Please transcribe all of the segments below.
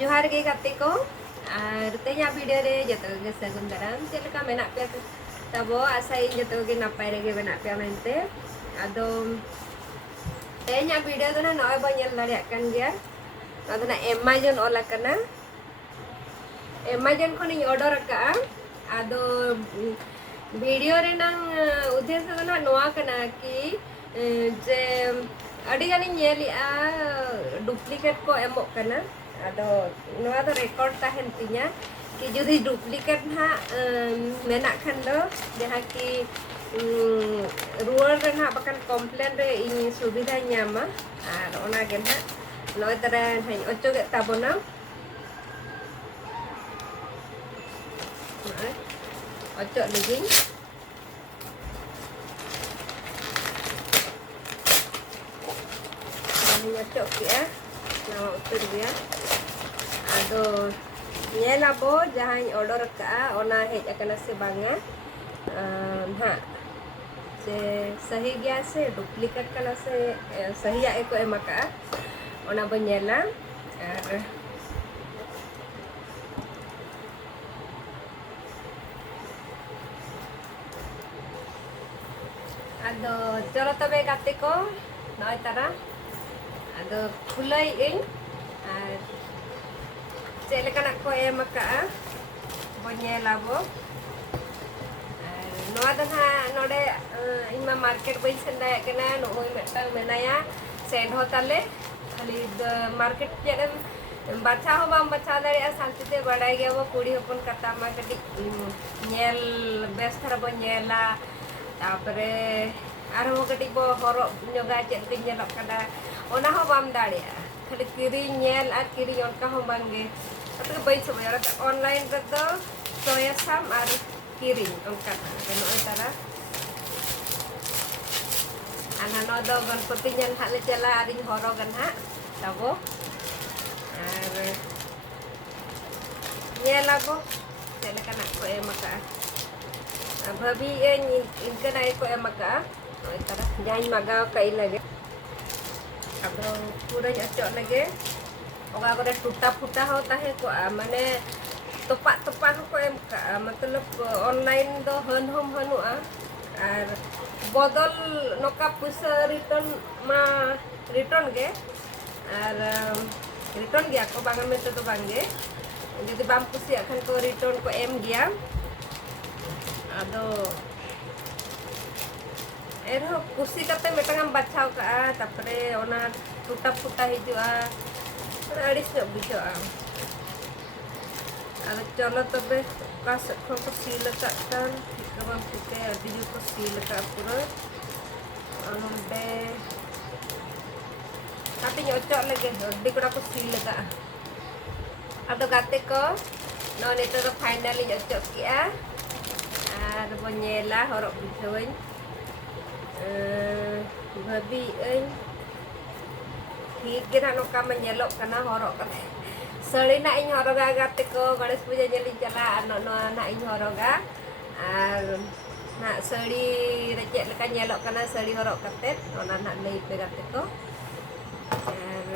जोहार गे गाते को और तेजा वीडियो रे जतो गे सगुन दाराम चेल का मेना पे तबो आशा इन जतो गे नापाय रे मेना पे मेनते आदो तेजा वीडियो दो ना नय बनेल दाड़िया कान गया आदो ना अमेज़न ओला कना अमेज़न खन इन ऑर्डर का आदो वीडियो रे ना उद्देश्य दो ना नोआ कना कि जे अड़ी गानी नेलिया डुप्लीकेट को एमो कना आदो नोआ दो रिकॉर्ड ताहेन तिया कि जुदी डुप्लीकेट ना मेना खन दो जहाँ कि रुआर रे ना बकान कम्प्लेन रे इन सुविधा ᱧᱟᱢᱟ आर ओना गे ना नय तरा हई ओचोगे ताबोना ocok lagi ini ocok ya nama utur dia aduh nyela bo jahan order ka ona hej akana se banga ha se sahi gya se duplicate kana se sahi ya eko emaka ona bo nyela Aduh, cholo tobe gate ko noy tara aduh khulai ing ar chelekana ko emaka bonyela bo noa dan ha node ima market bain senda kena no hoi metang menaya send hotale khali market jedem bacha ho bam bacha dare santi te badai ge bo kudi hopon kata ma kadi nyel bes thara bo nyela तापरे आरो कटी बो हरो जोगा chain के नेलक kada ओना हो balm दाड़िया खाली किरी नेल आ किरी ओनका हो बांगे अत बै समय और ऑनलाइन रे दो सोया साम आर किरी ओनका नो तारा आना नो दो गणपति जन हाले चला आरिन हरो गन हा तबो आर नेला बो चले kana को एमका भाभी इनका नाई को एमका तरा जाइन मगाव कई लगे अब पूरा अचो लगे ओगा करे टूटा फूटा होता है को माने तोपा तोपा को एमका मतलब ऑनलाइन दो हन हम हनुआ और बदल नोका पैसा रिटर्न मा रिटर्न गे और रिटर्न गया को बांगा में तो बांगे यदि बाम कुसी अखन को रिटर्न को एम गया aduh erho kusi kate metang bachaw ka tapre ona tuta futa hijua aris no bijo ado cholo tobe kas khon ko sil ka tan kabam pite adi ju ko sil ka pura onde tapi nyocok lagi adi kuda ko sil ka ado gate ko no nito to finally nyocok kia আর bonyela horok bisoin babi euy hikira no ka menyelok kana horok kate sari na ing horoga gate ko ganesh puja nyelin chala ano no na ing horoga ar na sari recek leka nyelok kana sari horok kate ona na nei pe gate ko ar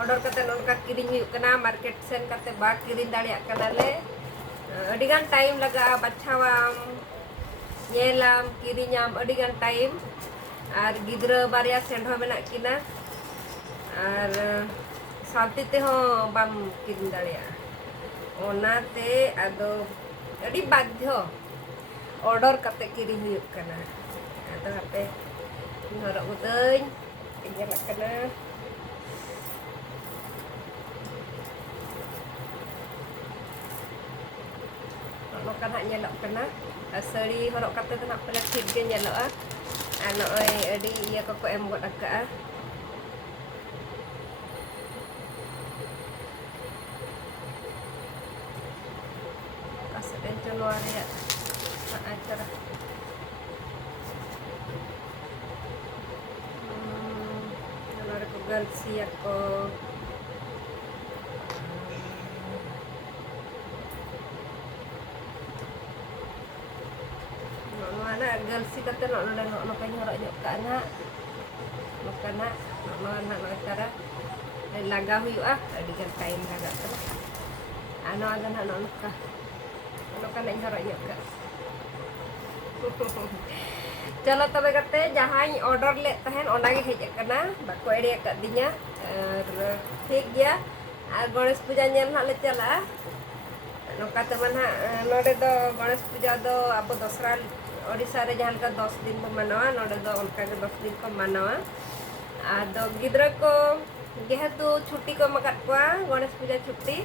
order kate nonka kiring huyuk kana market sen kate ba kiring daliak kana le अडिगान time लगा बच्चावाम नेलाम किरिኛम अडिगान time और गिद्रा बारिया सेंढो मेना किना और साथी ते हो बाम किरिन दाड़िया ओनाते आदो अडी बाध्य ऑर्डर कते किरिन हुयुक कना आदो हपे हरक उतैन इᱧ कना kan hak nyelok kena sari horok kata tu nak pernah tip dia nyelok anak adi ia koko em buat agak kasih dan luar ya nak acara luar aku ganti aku anak galsi kata nak kanya horok jok ka anak makana nak anak cara laga huyuga adi kan kain laga kan ano adan ano ka ano ka na harap yuk ka चलो तबे करते जहाँ order ले तहन ओना गे hedge कना बाको एड़िया का दिया ठीक गया और गणेश पूजा नेल ना ले चला नोका तमन हा नोडे दो गणेश पूजा दो अब दसरा ओडिसा रे जहां का 10 दिन को मनावा नोडे दो उनका के 10 दिन को मनावा आदो गिद्रा को जेहेतु छुट्टी को मकत को गणेश पूजा छुट्टी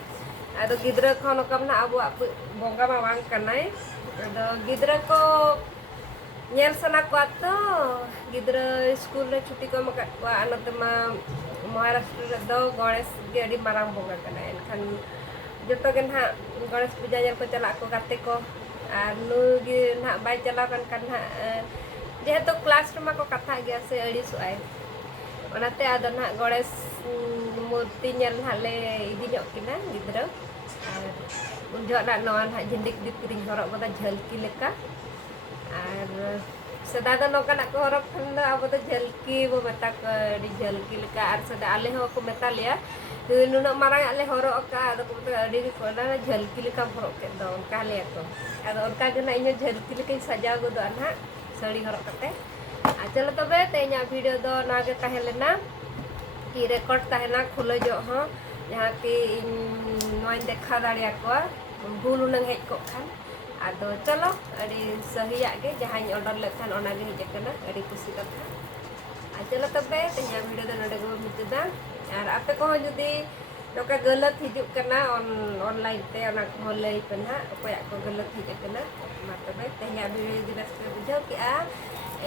आदो गिद्रा को नोका ना अब बोंगा मा वांग कनाय आदो गिद्रा को nyel sana kuat to gidra school re chuti ko makat ko anatma Maharashtra do Ganesh ge adi marang bonga kana enkan joto gen ha Ganesh puja nyel ko chala ko kate ko ar nu ge na bai chala kan ha jehetu classroom ko katha ge se adi suai onate ado na Ganesh murti nyel hale idi nyok kina gidra ar unjok na non ha jendik dipiring horok kota jhalki leka और सदा तो नौका ना को हरक खंड अब तो झलकी वो मता डी झलकी लेका और सदा आले हो को मता लिया नुना मारा आले हरक का तो को अडी को ना झलकी लेका हरक के दो उनका ले को और उनका के ना इन झलकी लेका सजा गो दो ना साड़ी हरक कते चलो तबे ते냐 वीडियो दो ना के तहे लेना की रिकॉर्ड तहे ना खुलो जो हो जहां की नोइन देखा दाड़िया को भूल उनंग हेज को खान आदो चलो अड़ी सही आगे जहाँ ऑर्डर लेखान ओना गे हेज कना अड़ी खुशी कथा चलो तबे ते냐 वीडियो दो नडे गो मुचदा और आपे को जुदी नोका गलत हिजुक कना ऑनलाइन ते ओना को लई पना ओया को गलत हिज कना मा तबे ते냐 वीडियो जुदी बेस्ट बुझो कि आ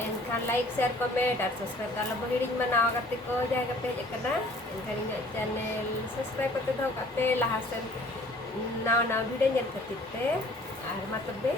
एनखान लाइक शेयर कमेंट और सब्सक्राइब कर लो हिड़िंग मनावा कते को जाय कते हेज कना एनखान इन चैनल सब्सक्राइब करते दो कते लाहा सेन नाव वीडियो नेल खातिर ते और मा तबे